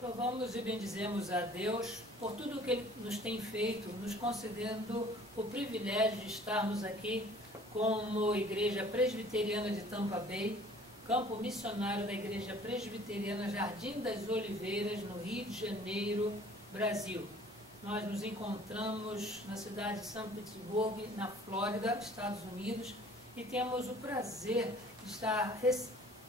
Louvamos e bendizemos a Deus por tudo que Ele nos tem feito, nos concedendo o privilégio de estarmos aqui como Igreja Presbiteriana de Tampa Bay, campo missionário da Igreja Presbiteriana Jardim das Oliveiras, no Rio de Janeiro, Brasil. Nós nos encontramos na cidade de São Petersburgo, na Flórida, Estados Unidos, e temos o prazer de estar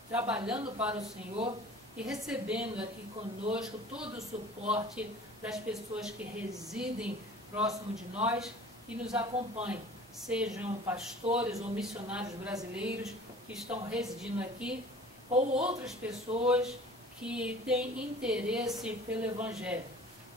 trabalhando para o Senhor e recebendo aqui conosco todo o suporte das pessoas que residem próximo de nós e nos acompanham, sejam pastores ou missionários brasileiros que estão residindo aqui, ou outras pessoas que têm interesse pelo Evangelho.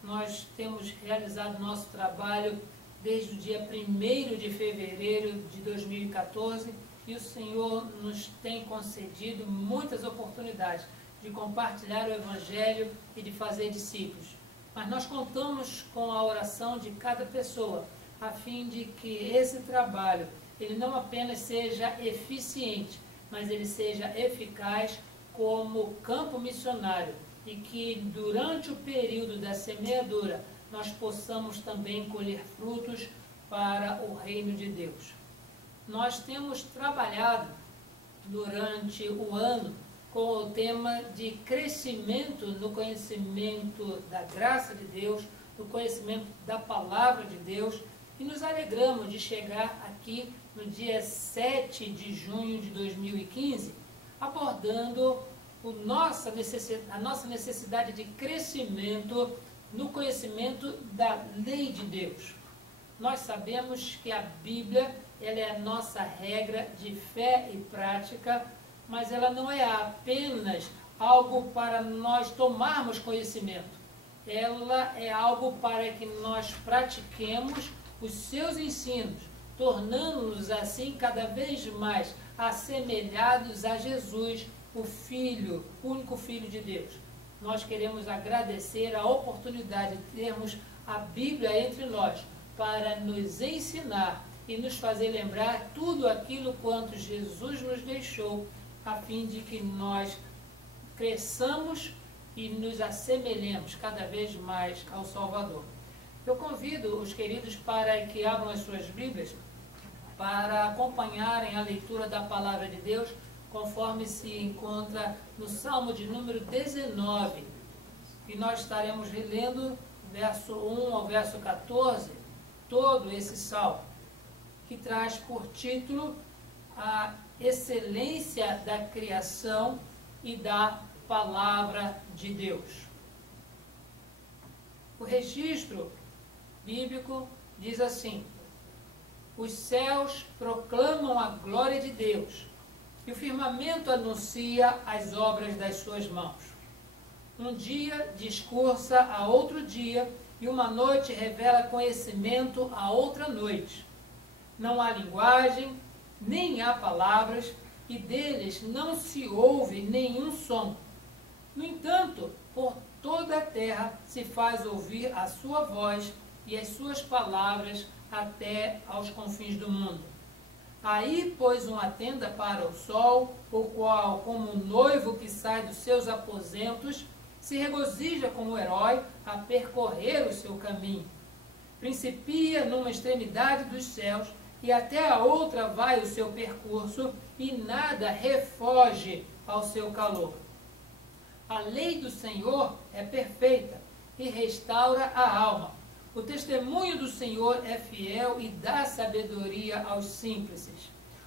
Nós temos realizado nosso trabalho desde o dia 1º de fevereiro de 2014 e o Senhor nos tem concedido muitas oportunidades de compartilhar o Evangelho e de fazer discípulos. Mas nós contamos com a oração de cada pessoa, a fim de que esse trabalho, ele não apenas seja eficiente, mas ele seja eficaz como campo missionário e que durante o período da semeadura nós possamos também colher frutos para o reino de Deus. Nós temos trabalhado durante o ano com o tema de crescimento no conhecimento da graça de Deus, no conhecimento da palavra de Deus, e nos alegramos de chegar aqui no dia 7 de junho de 2015, abordando a nossa necessidade de crescimento no conhecimento da lei de Deus. Nós sabemos que a Bíblia ela é a nossa regra de fé e prática, mas ela não é apenas algo para nós tomarmos conhecimento. Ela é algo para que nós pratiquemos os seus ensinos, tornando-nos assim cada vez mais assemelhados a Jesus, o Filho, o único Filho de Deus. Nós queremos agradecer a oportunidade de termos a Bíblia entre nós para nos ensinar e nos fazer lembrar tudo aquilo quanto Jesus nos deixou, a fim de que nós cresçamos e nos assemelhemos cada vez mais ao Salvador. Eu convido os queridos para que abram as suas Bíblias para acompanharem a leitura da Palavra de Deus, conforme se encontra no Salmo de número 19, e nós estaremos relendo verso 1 ao verso 14, todo esse salmo, que traz por título a excelência da criação e da palavra de Deus. O registro bíblico diz assim: os céus proclamam a glória de Deus, e o firmamento anuncia as obras das suas mãos. Um dia discursa a outro dia, e uma noite revela conhecimento a outra noite. Não há linguagem, nem há palavras, e deles não se ouve nenhum som. No entanto, por toda a terra se faz ouvir a sua voz e as suas palavras até aos confins do mundo. Aí pôs uma tenda para o sol, o qual, como um noivo que sai dos seus aposentos, se regozija como herói a percorrer o seu caminho. Principia numa extremidade dos céus, e até a outra vai o seu percurso, e nada refoge ao seu calor. A lei do Senhor é perfeita e restaura a alma. O testemunho do Senhor é fiel e dá sabedoria aos simples.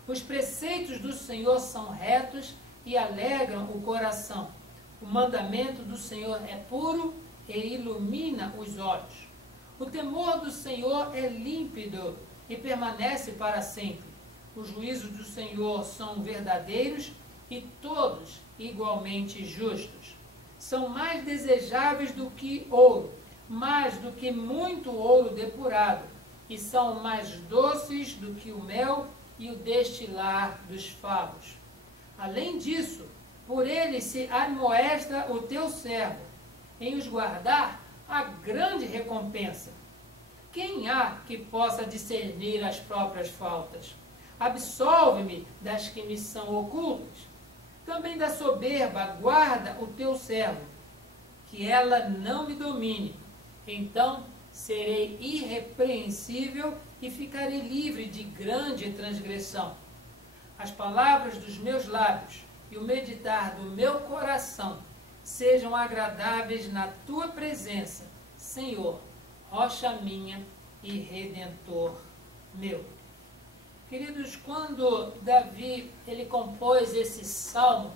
Os preceitos do Senhor são retos e alegram o coração. O mandamento do Senhor é puro e ilumina os olhos. O temor do Senhor é límpido e permanece para sempre. Os juízos do Senhor são verdadeiros e todos igualmente justos. São mais desejáveis do que ouro, mais do que muito ouro depurado, e são mais doces do que o mel e o destilar dos favos. Além disso, por ele se admoesta o teu servo, em os guardar a grande recompensa. Quem há que possa discernir as próprias faltas? Absolve-me das que me são ocultas. Também da soberba guarda o teu servo, que ela não me domine. Então serei irrepreensível e ficarei livre de grande transgressão. As palavras dos meus lábios e o meditar do meu coração sejam agradáveis na tua presença, Senhor, rocha minha e redentor meu. Queridos, quando Davi ele compôs esse salmo,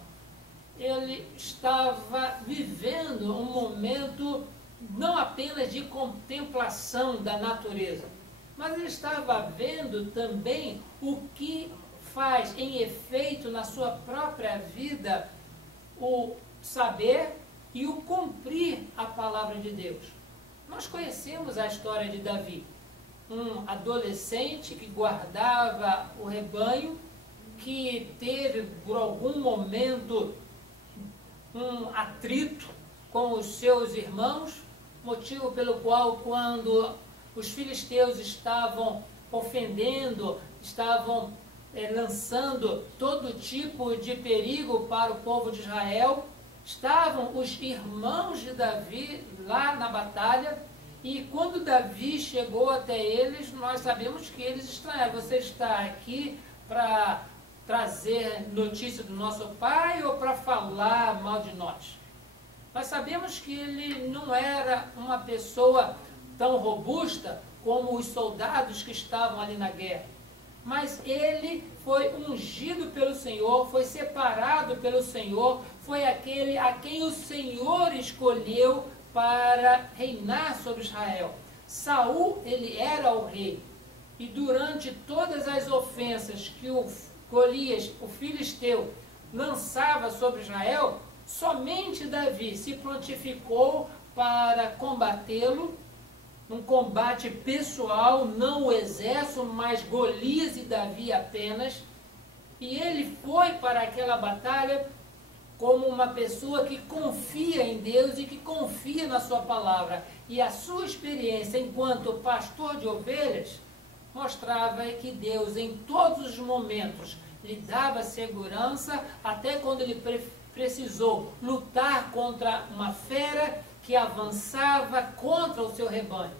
ele estava vivendo um momento não apenas de contemplação da natureza, mas ele estava vendo também o que faz em efeito na sua própria vida o saber e o cumprir a palavra de Deus. Nós conhecemos a história de Davi, um adolescente que guardava o rebanho, que teve por algum momento um atrito com os seus irmãos, motivo pelo qual, quando os filisteus estavam ofendendo, estavam lançando todo tipo de perigo para o povo de Israel, estavam os irmãos de Davi lá na batalha, e quando Davi chegou até eles, nós sabemos que eles estranharam. Você está aqui para trazer notícia do nosso pai ou para falar mal de nós? Nós sabemos que ele não era uma pessoa tão robusta como os soldados que estavam ali na guerra, mas ele foi ungido pelo Senhor, foi separado pelo Senhor, foi aquele a quem o Senhor escolheu para reinar sobre Israel. Saul, ele era o rei, e durante todas as ofensas que o Golias, o filisteu, lançava sobre Israel, somente Davi se prontificou para combatê-lo, um combate pessoal, não o exército, mas Golias e Davi apenas. E ele foi para aquela batalha como uma pessoa que confia em Deus e que confia na sua palavra. E a sua experiência enquanto pastor de ovelhas mostrava que Deus em todos os momentos lhe dava segurança, até quando ele precisou lutar contra uma fera que avançava contra o seu rebanho.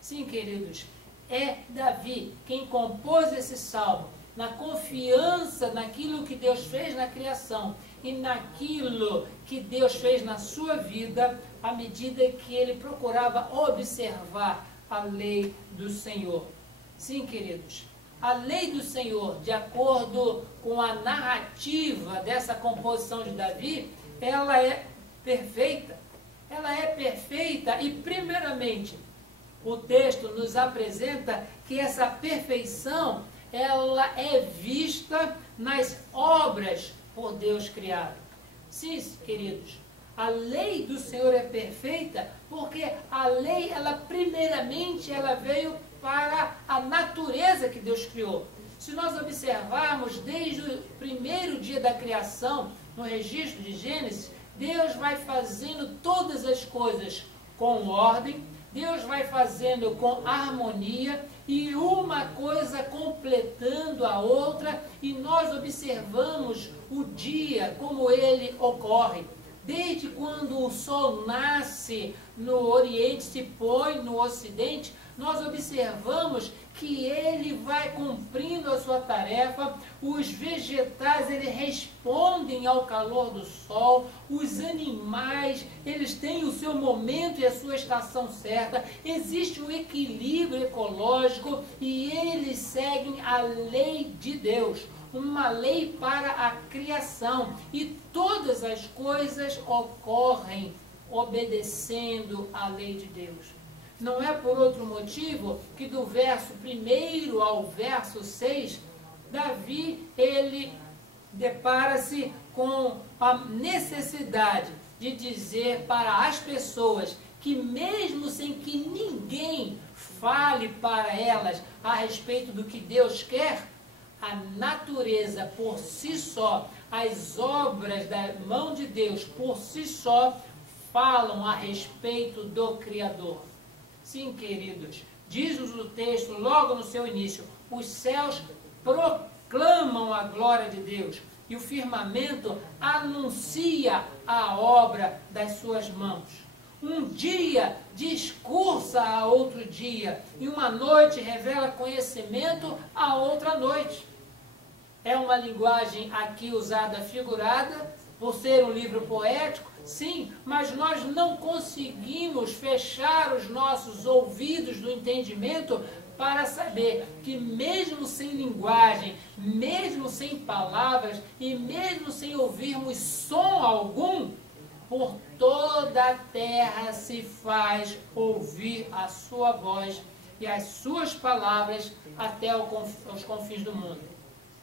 Sim, queridos, é Davi quem compôs esse salmo, na confiança naquilo que Deus fez na criação e naquilo que Deus fez na sua vida, à medida que ele procurava observar a lei do Senhor. Sim, queridos, a lei do Senhor, de acordo com a narrativa dessa composição de Davi, ela é perfeita. Ela é perfeita e, primeiramente, o texto nos apresenta que essa perfeição, ela é vista nas obras por Deus criadas. Sim, queridos, a lei do Senhor é perfeita porque a lei, ela primeiramente, ela veio para a natureza que Deus criou. Se nós observarmos desde o primeiro dia da criação, no registro de Gênesis, Deus vai fazendo todas as coisas com ordem, Deus vai fazendo com harmonia, e uma coisa completando a outra, e nós observamos o dia, como ele ocorre. Desde quando o sol nasce no Oriente, se põe no Ocidente, nós observamos que ele vai cumprindo a sua tarefa, os vegetais eles respondem ao calor do sol, os animais eles têm o seu momento e a sua estação certa, existe um equilíbrio ecológico e eles seguem a lei de Deus, uma lei para a criação, e todas as coisas ocorrem obedecendo à lei de Deus. Não é por outro motivo que do verso 1 ao verso 6, Davi, ele depara-se com a necessidade de dizer para as pessoas que mesmo sem que ninguém fale para elas a respeito do que Deus quer, a natureza por si só, as obras da mão de Deus por si só, falam a respeito do Criador. Sim, queridos, diz-nos o texto logo no seu início, os céus proclamam a glória de Deus e o firmamento anuncia a obra das suas mãos. Um dia discursa a outro dia, e uma noite revela conhecimento a outra noite. É uma linguagem aqui usada figurada, por ser um livro poético, sim, mas nós não conseguimos fechar os nossos ouvidos do entendimento para saber que mesmo sem linguagem, mesmo sem palavras e mesmo sem ouvirmos som algum, por toda a terra se faz ouvir a sua voz e as suas palavras até os confins do mundo.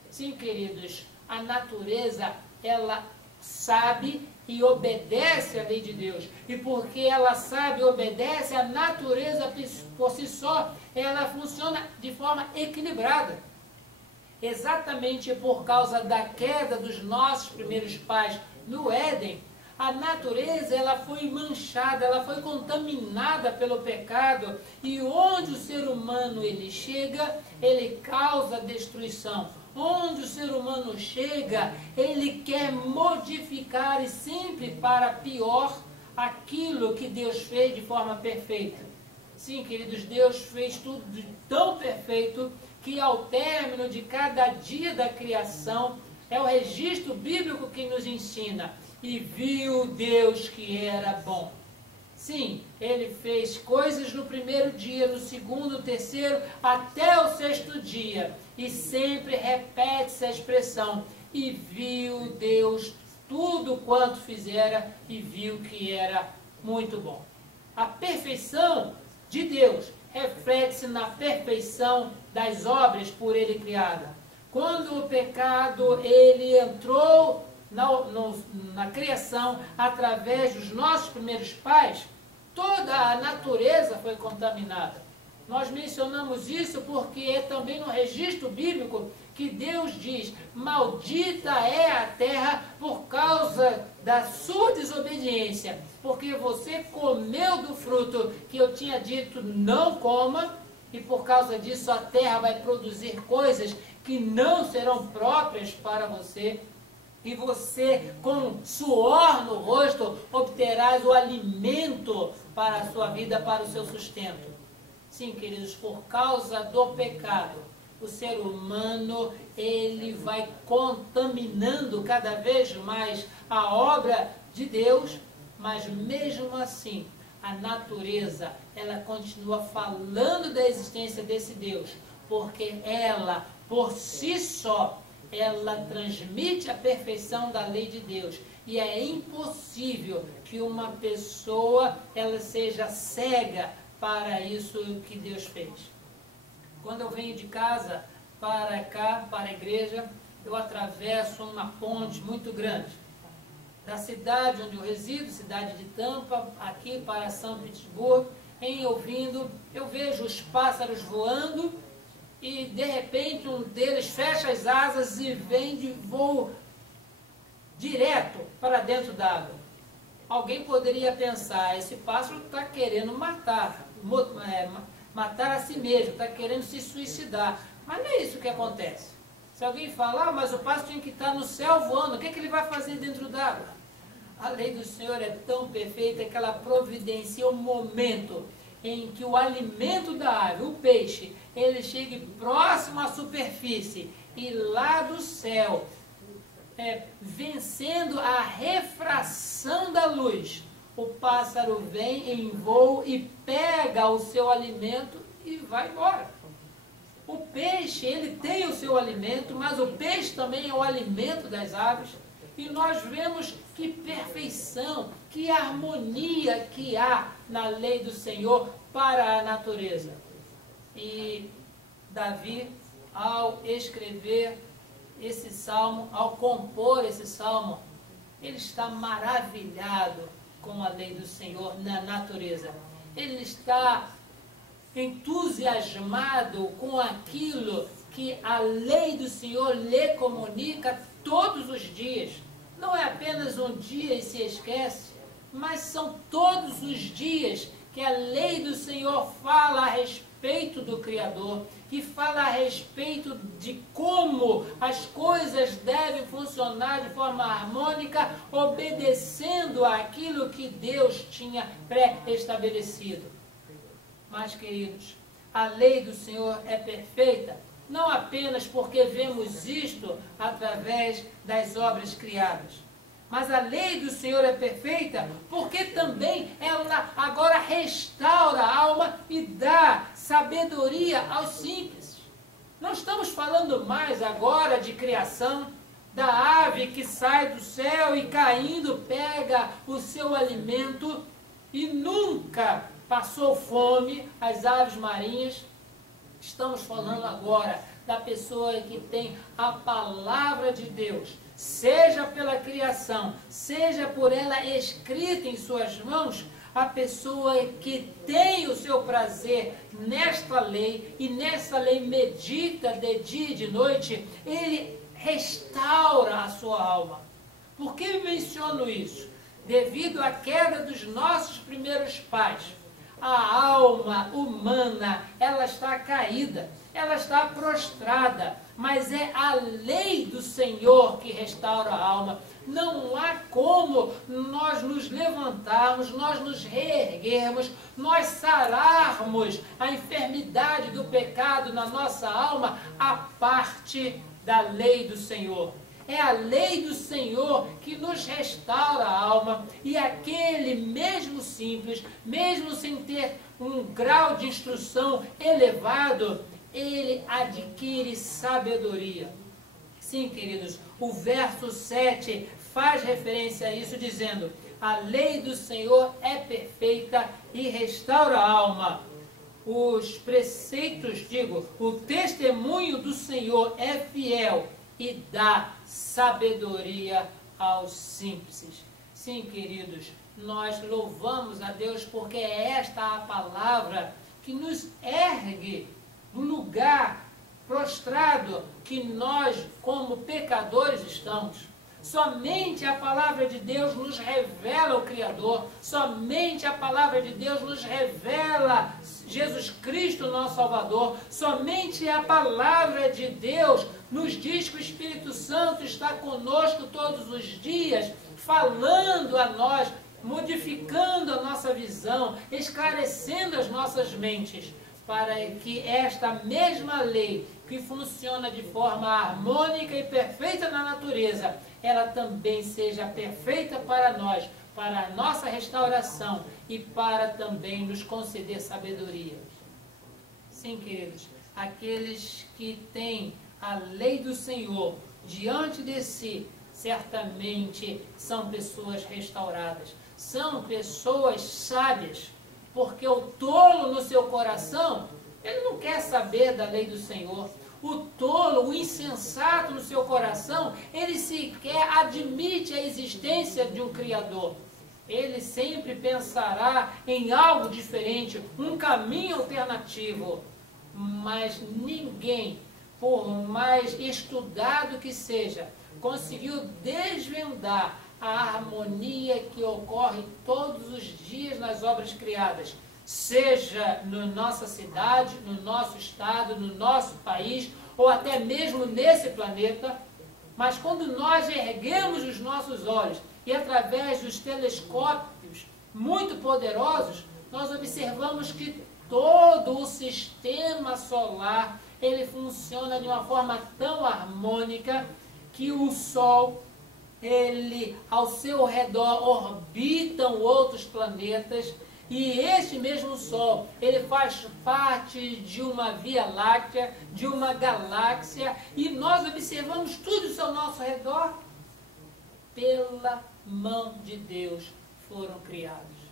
Sim, queridos, a natureza, ela sabe e obedece à lei de Deus. E porque ela sabe e obedece, a natureza por si só, ela funciona de forma equilibrada. Exatamente por causa da queda dos nossos primeiros pais no Éden, a natureza, ela foi manchada, ela foi contaminada pelo pecado, e onde o ser humano ele chega, ele causa destruição. Onde o ser humano chega, ele quer modificar, e sempre para pior, aquilo que Deus fez de forma perfeita. Sim, queridos, Deus fez tudo de tão perfeito que ao término de cada dia da criação, é o registro bíblico que nos ensina: e viu Deus que era bom. Sim, ele fez coisas no primeiro dia, no segundo, no terceiro, até o sexto dia. E sempre repete-se a expressão: e viu Deus tudo quanto fizera, e viu que era muito bom. A perfeição de Deus reflete-se na perfeição das obras por ele criada. Quando o pecado ele entrou na criação através dos nossos primeiros pais, toda a natureza foi contaminada. Nós mencionamos isso porque é também no registro bíblico que Deus diz: maldita é a terra por causa da sua desobediência, porque você comeu do fruto que eu tinha dito não coma, e por causa disso a terra vai produzir coisas que não serão próprias para você. E você, com suor no rosto, obterás o alimento para a sua vida, para o seu sustento. Sim, queridos, por causa do pecado, o ser humano, ele vai contaminando cada vez mais a obra de Deus, mas mesmo assim, a natureza, ela continua falando da existência desse Deus, porque ela, por si só, ela transmite a perfeição da lei de Deus. E é impossível que uma pessoa ela seja cega para isso que Deus fez. Quando eu venho de casa para cá, para a igreja, eu atravesso uma ponte muito grande. Da cidade onde eu resido, cidade de Tampa, aqui para São Petersburgo, eu vejo os pássaros voando, e de repente um deles fecha as asas e vem de voo direto para dentro d'água. Alguém poderia pensar: esse pássaro está querendo matar a si mesmo, está querendo se suicidar. Mas não é isso que acontece. Se alguém falar: mas o pássaro tinha que estar no céu voando, o que ele vai fazer dentro d'água? A lei do Senhor é tão perfeita que ela providencia um momento em que o alimento da ave, o peixe, ele chegue próximo à superfície, e lá do céu, vencendo a refração da luz, o pássaro vem em voo e pega o seu alimento e vai embora. O peixe, ele tem o seu alimento, mas o peixe também é o alimento das aves. E nós vemos que perfeição, que harmonia que há na lei do Senhor para a natureza. E Davi, ao escrever esse salmo, ao compor esse salmo, ele está maravilhado com a lei do Senhor na natureza. Ele está entusiasmado com aquilo que a lei do Senhor lhe comunica todos os dias. Não é apenas um dia e se esquece, mas são todos os dias que a lei do Senhor fala a respeito respeito do Criador, que fala a respeito de como as coisas devem funcionar de forma harmônica, obedecendo àquilo que Deus tinha pré-estabelecido. Mas, queridos, a lei do Senhor é perfeita, não apenas porque vemos isto através das obras criadas, mas a lei do Senhor é perfeita porque também ela agora restaura a alma e dá sabedoria aos simples. Não estamos falando mais agora de criação, da ave que sai do céu e caindo pega o seu alimento e nunca passou fome, as aves marinhas. Estamos falando agora da pessoa que tem a palavra de Deus, seja pela criação, seja por ela escrita em suas mãos, a pessoa que tem o seu prazer nesta lei, e nessa lei medita de dia e de noite, ele restaura a sua alma. Por que menciono isso? Devido à queda dos nossos primeiros pais, a alma humana, ela está caída, ela está prostrada, mas é a lei do Senhor que restaura a alma. Não há como nós nos levantarmos, nós nos reerguermos, nós sararmos a enfermidade do pecado na nossa alma a parte da lei do Senhor. É a lei do Senhor que nos restaura a alma, e aquele mesmo simples, mesmo sem ter um grau de instrução elevado, ele adquire sabedoria. Sim, queridos, o verso 7 faz referência a isso, dizendo: a lei do Senhor é perfeita e restaura a alma. Os preceitos, o testemunho do Senhor é fiel e dá sabedoria aos simples. Sim, queridos, nós louvamos a Deus porque é esta a palavra que nos ergue do lugar prostrado que nós, como pecadores, estamos. Somente a palavra de Deus nos revela o Criador, somente a palavra de Deus nos revela Jesus Cristo, nosso Salvador, somente a palavra de Deus nos diz que o Espírito Santo está conosco todos os dias, falando a nós, modificando a nossa visão, esclarecendo as nossas mentes, para que esta mesma lei, que funciona de forma harmônica e perfeita na natureza, ela também seja perfeita para nós, para a nossa restauração e para também nos conceder sabedoria. Sim, queridos, aqueles que têm a lei do Senhor diante de si, certamente são pessoas restauradas, são pessoas sábias, porque o tolo no seu coração, ele não quer saber da lei do Senhor. O tolo, o insensato no seu coração, ele sequer admite a existência de um Criador. Ele sempre pensará em algo diferente, um caminho alternativo. Mas ninguém, por mais estudado que seja, conseguiu desvendar a harmonia que ocorre todos os dias nas obras criadas, seja na nossa cidade, no nosso estado, no nosso país, ou até mesmo nesse planeta. Mas quando nós erguemos os nossos olhos e através dos telescópios muito poderosos, nós observamos que todo o sistema solar, ele funciona de uma forma tão harmônica que o Sol, ele ao seu redor orbitam outros planetas, e este mesmo Sol, ele faz parte de uma Via Láctea, de uma galáxia, e nós observamos tudo isso ao nosso redor. Pela mão de Deus foram criados.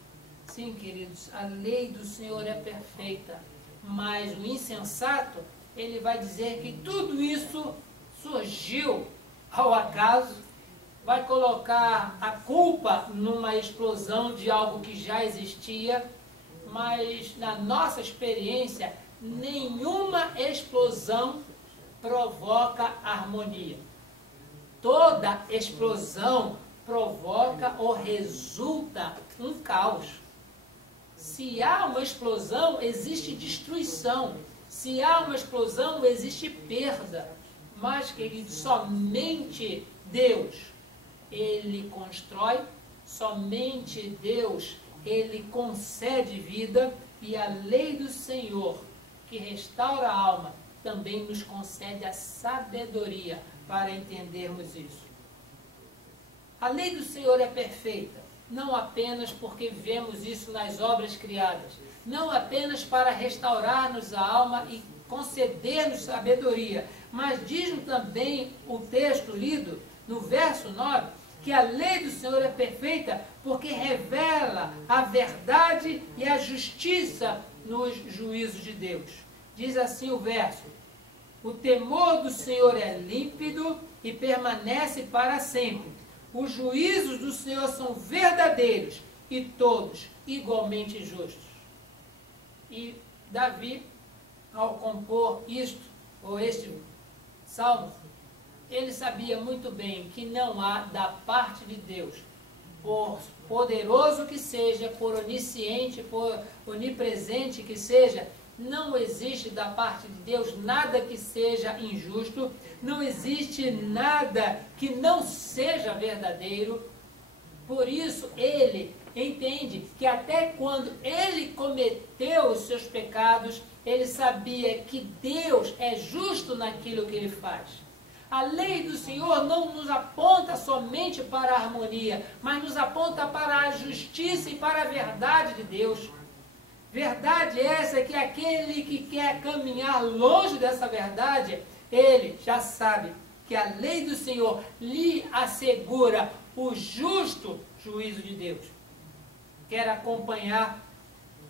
Sim, queridos, a lei do Senhor é perfeita, mas o insensato, ele vai dizer que tudo isso surgiu ao acaso, vai colocar a culpa numa explosão de algo que já existia, mas na nossa experiência, nenhuma explosão provoca harmonia. Toda explosão provoca ou resulta um caos. Se há uma explosão, existe destruição. Se há uma explosão, existe perda. Mas, querido, somente Deus, Ele constrói, somente Deus, Ele concede vida, e a lei do Senhor, que restaura a alma, também nos concede a sabedoria para entendermos isso. A lei do Senhor é perfeita, não apenas porque vemos isso nas obras criadas, não apenas para restaurar-nos a alma e conceder-nos sabedoria, mas diz também o texto lido no verso 9, que a lei do Senhor é perfeita porque revela a verdade e a justiça nos juízos de Deus. Diz assim o verso: o temor do Senhor é límpido e permanece para sempre. Os juízos do Senhor são verdadeiros e todos igualmente justos. E Davi, ao compor isto, ou este salmo, ele sabia muito bem que não há da parte de Deus, por poderoso que seja, por onisciente, por onipresente que seja, não existe da parte de Deus nada que seja injusto, não existe nada que não seja verdadeiro. Por isso ele entende que até quando ele cometeu os seus pecados, ele sabia que Deus é justo naquilo que ele faz. A lei do Senhor não nos aponta somente para a harmonia, mas nos aponta para a justiça e para a verdade de Deus. Verdade essa que aquele que quer caminhar longe dessa verdade, ele já sabe que a lei do Senhor lhe assegura o justo juízo de Deus. Quer acompanhar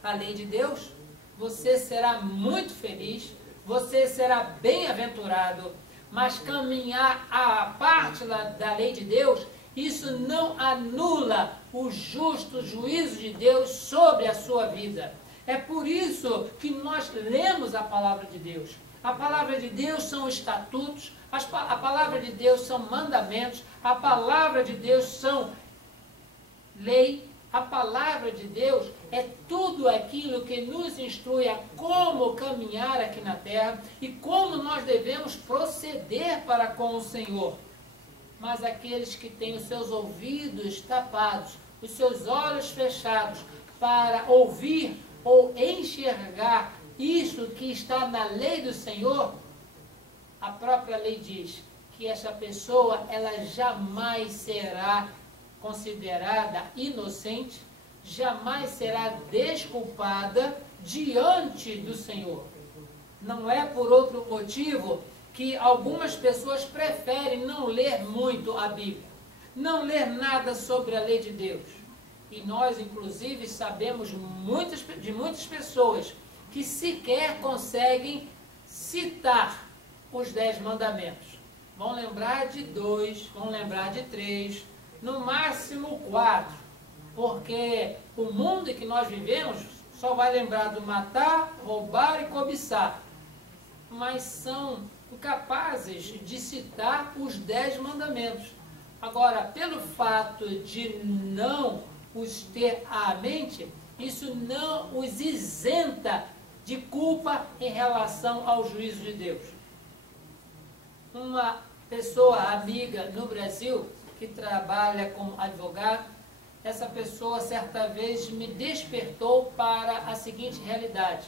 a lei de Deus? Você será muito feliz, você será bem-aventurado, mas caminhar a parte da lei de Deus, isso não anula o justo juízo de Deus sobre a sua vida. É por isso que nós lemos a palavra de Deus. A palavra de Deus são estatutos, a palavra de Deus são mandamentos, a palavra de Deus são lei. A palavra de Deus é tudo aquilo que nos instrui a como caminhar aqui na terra e como nós devemos proceder para com o Senhor. Mas aqueles que têm os seus ouvidos tapados, os seus olhos fechados para ouvir ou enxergar isso que está na lei do Senhor, a própria lei diz que essa pessoa ela jamais será considerada inocente, jamais será desculpada diante do Senhor. Não é por outro motivo que algumas pessoas preferem não ler muito a Bíblia, não ler nada sobre a lei de Deus. E nós, inclusive, sabemos de muitas pessoas que sequer conseguem citar os 10 mandamentos. Vão lembrar de 2, vão lembrar de 3, no máximo 4, porque o mundo em que nós vivemos só vai lembrar do matar, roubar e cobiçar, mas são incapazes de citar os 10 mandamentos. Agora, pelo fato de não os ter à mente, isso não os isenta de culpa em relação ao juízo de Deus. Uma pessoa amiga no Brasil que trabalha como advogado, essa pessoa certa vez me despertou para a seguinte realidade,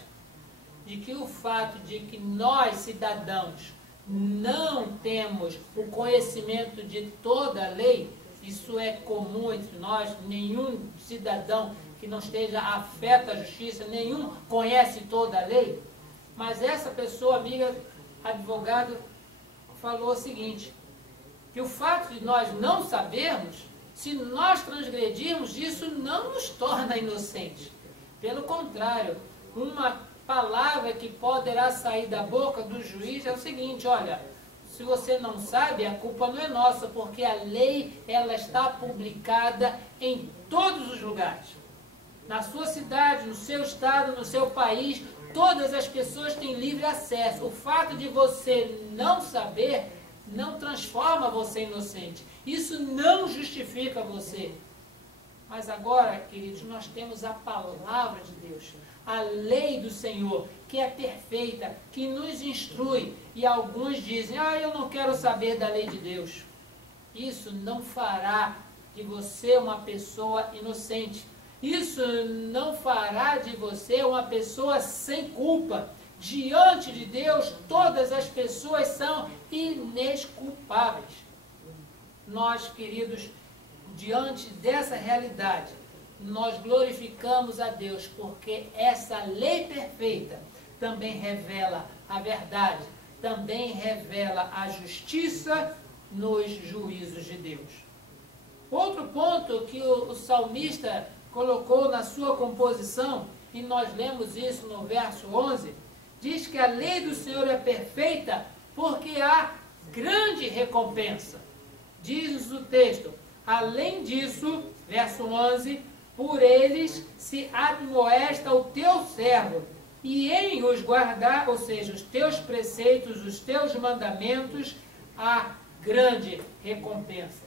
de que o fato de que nós, cidadãos, não temos o conhecimento de toda a lei, isso é comum entre nós, nenhum cidadão que não esteja afeto à justiça, nenhum conhece toda a lei, mas essa pessoa, amiga, advogado, falou o seguinte, que o fato de nós não sabermos, se nós transgredirmos, isso não nos torna inocentes. Pelo contrário, uma palavra que poderá sair da boca do juiz é o seguinte, olha, se você não sabe, a culpa não é nossa, porque a lei ela está publicada em todos os lugares. Na sua cidade, no seu estado, no seu país, todas as pessoas têm livre acesso. O fato de você não saber não transforma você em inocente. Isso não justifica você. Mas agora, queridos, nós temos a palavra de Deus, a lei do Senhor, que é perfeita, que nos instrui. E alguns dizem, eu não quero saber da lei de Deus. Isso não fará de você uma pessoa inocente. Isso não fará de você uma pessoa sem culpa. Diante de Deus, todas as pessoas são inesculpáveis. Nós, queridos, diante dessa realidade, nós glorificamos a Deus, porque essa lei perfeita também revela a verdade, também revela a justiça nos juízos de Deus. Outro ponto que o salmista colocou na sua composição, e nós lemos isso no verso 11, diz que a lei do Senhor é perfeita porque há grande recompensa. Diz o texto, além disso, verso 11, por eles se admoesta o teu servo, e em os guardar, ou seja, os teus preceitos, os teus mandamentos, há grande recompensa.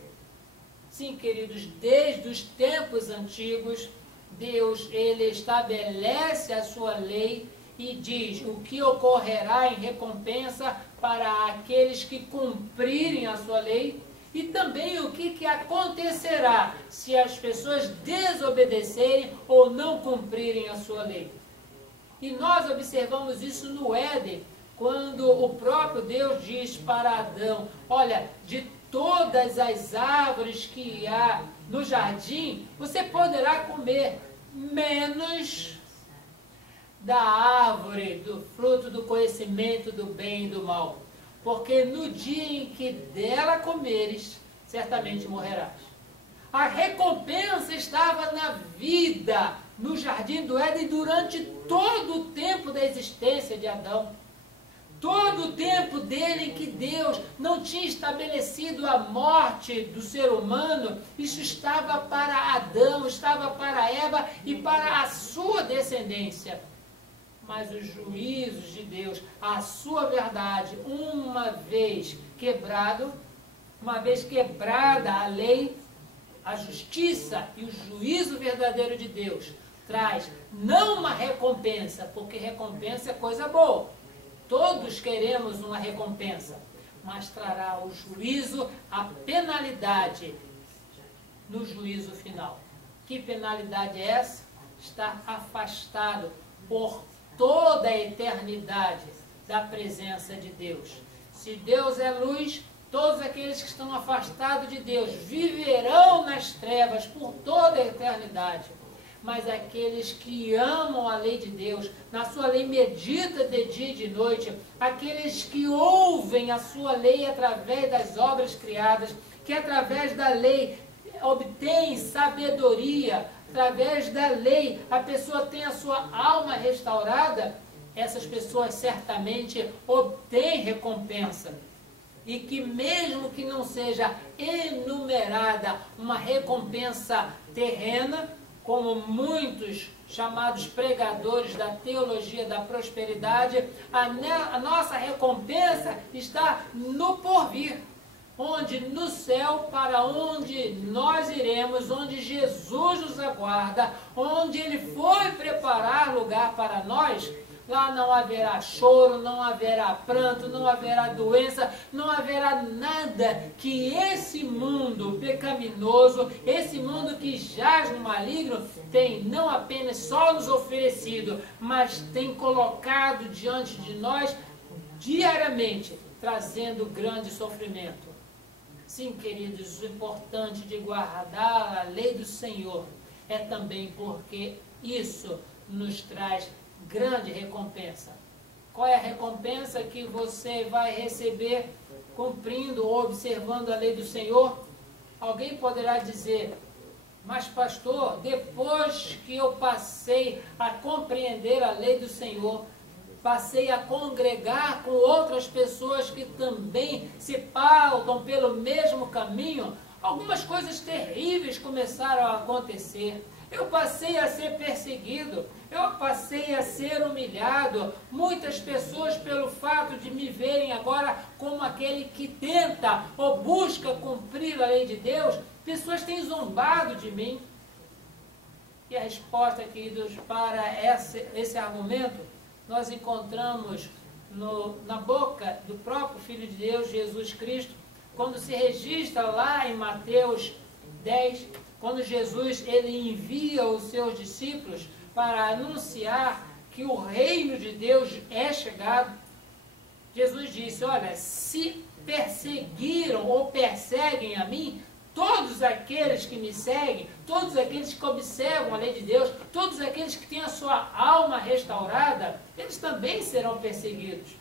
Sim, queridos, desde os tempos antigos, Deus, ele estabelece a sua lei e diz o que ocorrerá em recompensa para aqueles que cumprirem a sua lei e também o que acontecerá se as pessoas desobedecerem ou não cumprirem a sua lei. E nós observamos isso no Éden, quando o próprio Deus diz para Adão, olha, de todas as árvores que há no jardim, você poderá comer, menos da árvore, do fruto do conhecimento do bem e do mal. Porque no dia em que dela comeres, certamente morrerás. A recompensa estava na vida, no jardim do Éden, durante todo o tempo da existência de Adão. Todo o tempo dele em que Deus não tinha estabelecido a morte do ser humano, isso estava para Adão, estava para Eva e para a sua descendência. Mas os juízos de Deus, a sua verdade, uma vez quebrada a lei, a justiça e o juízo verdadeiro de Deus, traz não uma recompensa, porque recompensa é coisa boa. Todos queremos uma recompensa, mas trará o juízo, a penalidade no juízo final. Que penalidade é essa? Estar afastado por toda a eternidade da presença de Deus. Se Deus é luz, todos aqueles que estão afastados de Deus viverão nas trevas por toda a eternidade. Mas aqueles que amam a lei de Deus, na sua lei medita de dia e de noite, aqueles que ouvem a sua lei através das obras criadas, que através da lei obtêm sabedoria, através da lei a pessoa tem a sua alma restaurada, essas pessoas certamente obtêm recompensa. E que mesmo que não seja enumerada uma recompensa terrena, como muitos chamados pregadores da teologia da prosperidade, a nossa recompensa está no porvir, onde no céu, para onde nós iremos, onde Jesus nos aguarda, onde Ele foi preparar lugar para nós. Lá não haverá choro, não haverá pranto, não haverá doença, não haverá nada que esse mundo pecaminoso, esse mundo que jaz no maligno, tem não apenas só nos oferecido, mas tem colocado diante de nós diariamente, trazendo grande sofrimento. Sim, queridos, o importante de guardar a lei do Senhor é também porque isso nos traz grande recompensa. Qual é a recompensa que você vai receber cumprindo ou observando a lei do Senhor? Alguém poderá dizer, mas pastor, depois que eu passei a compreender a lei do Senhor, passei a congregar com outras pessoas que também se pautam pelo mesmo caminho, algumas coisas terríveis começaram a acontecer. Eu passei a ser perseguido, eu passei a ser humilhado. Muitas pessoas, pelo fato de me verem agora como aquele que tenta ou busca cumprir a lei de Deus, pessoas têm zombado de mim. E a resposta, queridos, para esse argumento, nós encontramos na boca do próprio Filho de Deus, Jesus Cristo, quando se registra lá em Mateus 10, quando Jesus ele envia os seus discípulos para anunciar que o reino de Deus é chegado. Jesus disse, olha, se perseguiram ou perseguem a mim, todos aqueles que me seguem, todos aqueles que observam a lei de Deus, todos aqueles que têm a sua alma restaurada, eles também serão perseguidos.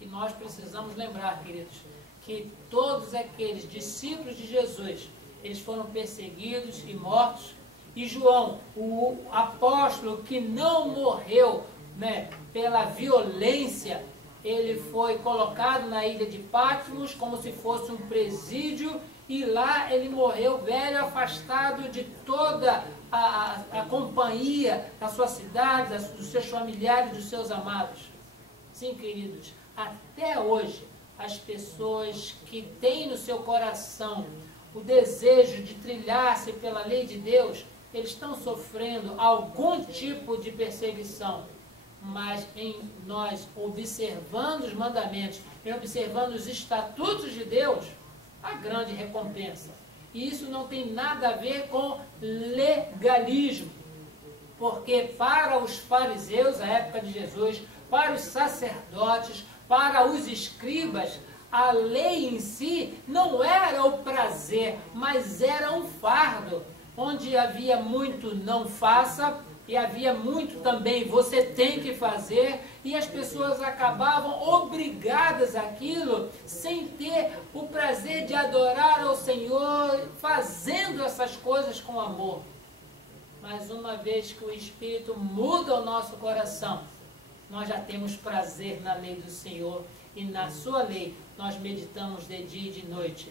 E nós precisamos lembrar, queridos, que todos aqueles discípulos de Jesus, eles foram perseguidos e mortos. E João, o apóstolo que não morreu, né, pela violência, ele foi colocado na ilha de Patmos como se fosse um presídio, e lá ele morreu velho, afastado de toda a companhia da sua cidade, dos seus familiares, dos seus amados. Sim, queridos, até hoje, as pessoas que têm no seu coração o desejo de trilhar-se pela lei de Deus, eles estão sofrendo algum tipo de perseguição. Mas em nós, observando os mandamentos, e observando os estatutos de Deus, a grande recompensa. E isso não tem nada a ver com legalismo, porque para os fariseus, à época de Jesus, para os sacerdotes, para os escribas, a lei em si não era o prazer, mas era um fardo, onde havia muito não faça, e havia muito também você tem que fazer, e as pessoas acabavam obrigadas àquilo, sem ter o prazer de adorar ao Senhor, fazendo essas coisas com amor. Mas uma vez que o Espírito muda o nosso coração, nós já temos prazer na lei do Senhor, e na sua lei nós meditamos de dia e de noite.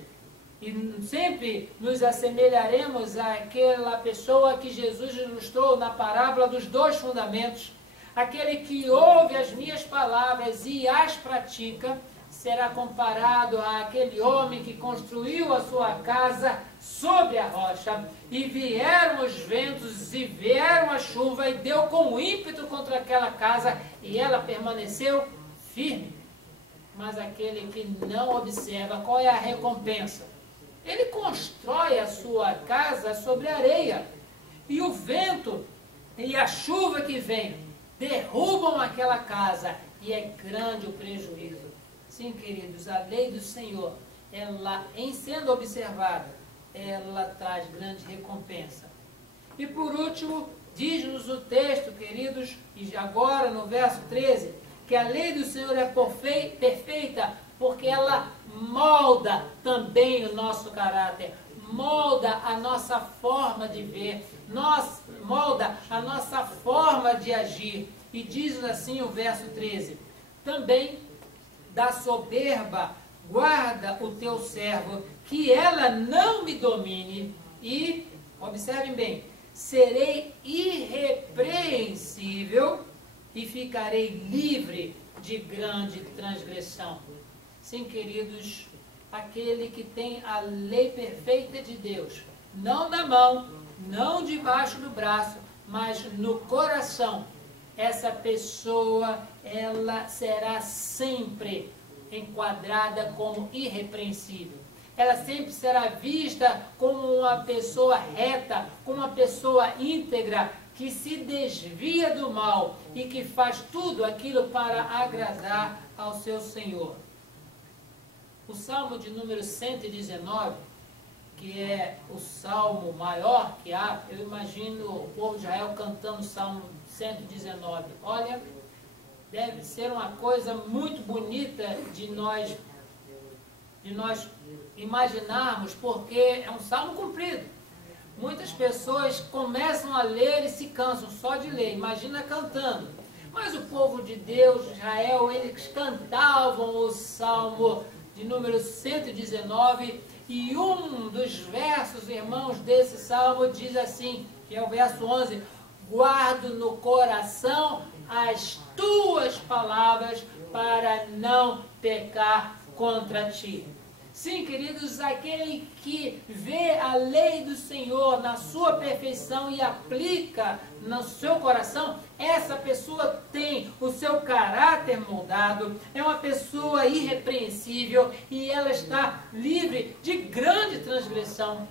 E sempre nos assemelharemos àquela pessoa que Jesus ilustrou na parábola dos dois fundamentos. Aquele que ouve as minhas palavras e as pratica, será comparado àquele homem que construiu a sua casa sobre a rocha. E vieram os ventos e vieram a chuva e deu com ímpeto contra aquela casa e ela permaneceu firme. Mas aquele que não observa, qual é a recompensa? Ele constrói a sua casa sobre areia, e o vento e a chuva que vem derrubam aquela casa, e é grande o prejuízo. Sim, queridos, a lei do Senhor, ela, em sendo observada, ela traz grande recompensa. E por último, diz-nos o texto, queridos, e agora no verso 13, que a lei do Senhor é perfeita, porque ela molda também o nosso caráter, molda a nossa forma de ver, molda a nossa forma de agir. E diz assim o verso 13, também da soberba guarda o teu servo, que ela não me domine, e, observem bem, serei irrepreensível e ficarei livre de grande transgressão. Sim, queridos, aquele que tem a lei perfeita de Deus, não na mão, não debaixo do braço, mas no coração, essa pessoa, ela será sempre enquadrada como irrepreensível. Ela sempre será vista como uma pessoa reta, como uma pessoa íntegra, que se desvia do mal e que faz tudo aquilo para agradar ao seu Senhor. O Salmo de número 119, que é o salmo maior que há, eu imagino o povo de Israel cantando o Salmo 119. Olha, deve ser uma coisa muito bonita de nós imaginarmos, porque é um salmo comprido. Muitas pessoas começam a ler e se cansam só de ler, imagina cantando. Mas o povo de Deus, Israel, eles cantavam o Salmo de número 119, e um dos versos, irmãos, desse Salmo diz assim, que é o verso 11, guardo no coração as tuas palavras para não pecar contra ti. Sim, queridos, aquele que vê a lei do Senhor na sua perfeição e aplica no seu coração, essa pessoa tem o seu caráter moldado, é uma pessoa irrepreensível e ela está livre de grande transgressão,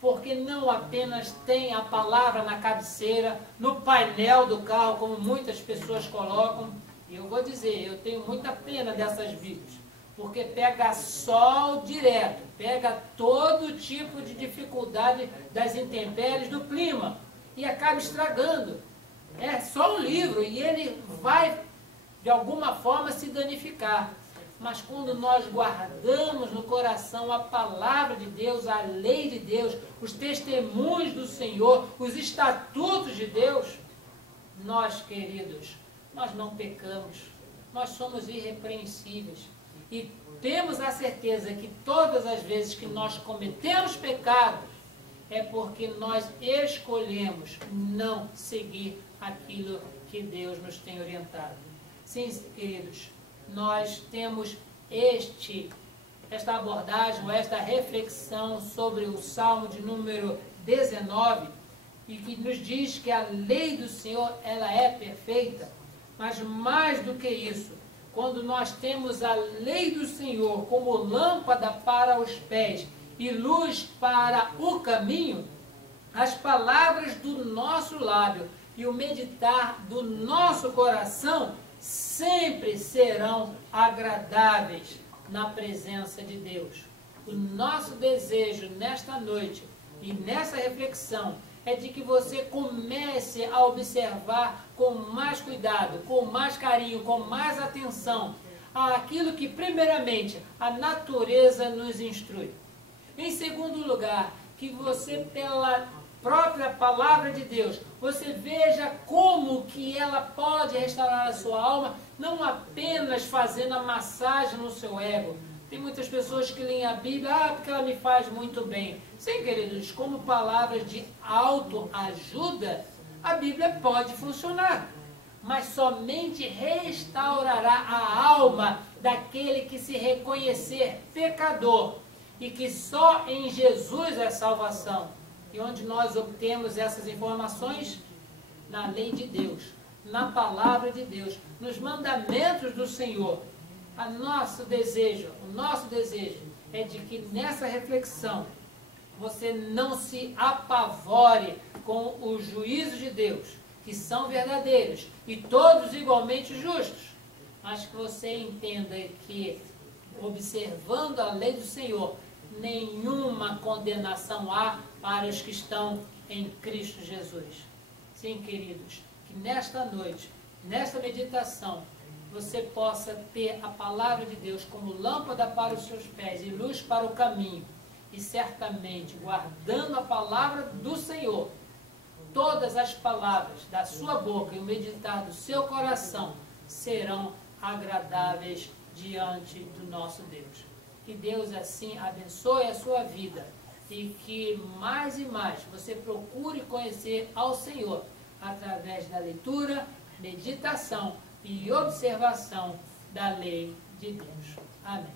porque não apenas tem a palavra na cabeceira, no painel do carro, como muitas pessoas colocam. E eu vou dizer, eu tenho muita pena dessas Bíblias, porque pega sol direto, pega todo tipo de dificuldade das intempéries do clima e acaba estragando. É só um livro e ele vai, de alguma forma, se danificar. Mas quando nós guardamos no coração a palavra de Deus, a lei de Deus, os testemunhos do Senhor, os estatutos de Deus, nós, queridos, nós não pecamos, nós somos irrepreensíveis. E temos a certeza que todas as vezes que nós cometemos pecado, é porque nós escolhemos não seguir aquilo que Deus nos tem orientado. Sim, queridos, nós temos esta abordagem, ou esta reflexão sobre o Salmo de número 19, e que nos diz que a lei do Senhor, ela é perfeita, mas mais do que isso, quando nós temos a lei do Senhor como lâmpada para os pés e luz para o caminho, as palavras do nosso lábio e o meditar do nosso coração sempre serão agradáveis na presença de Deus. O nosso desejo nesta noite e nessa reflexão é de que você comece a observar com mais cuidado, com mais carinho, com mais atenção aquilo que primeiramente a natureza nos instrui. Em segundo lugar, que você pela própria palavra de Deus, você veja como que ela pode restaurar a sua alma, não apenas fazendo a massagem no seu ego. Tem muitas pessoas que leem a Bíblia, porque ela me faz muito bem. Sim, queridos, como palavras de autoajuda, a Bíblia pode funcionar, mas somente restaurará a alma daquele que se reconhecer pecador e que só em Jesus é salvação. E onde nós obtemos essas informações? Na lei de Deus, na palavra de Deus, nos mandamentos do Senhor. O nosso desejo é de que nessa reflexão você não se apavore com os juízos de Deus, que são verdadeiros e todos igualmente justos, mas que você entenda que, observando a lei do Senhor, nenhuma condenação há para os que estão em Cristo Jesus. Sim, queridos, que nesta noite, nesta meditação, você possa ter a palavra de Deus como lâmpada para os seus pés e luz para o caminho. E certamente, guardando a palavra do Senhor, todas as palavras da sua boca e o meditar do seu coração serão agradáveis diante do nosso Deus. Que Deus assim abençoe a sua vida e que mais e mais você procure conhecer ao Senhor através da leitura, meditação e observação da lei de Deus. Amém.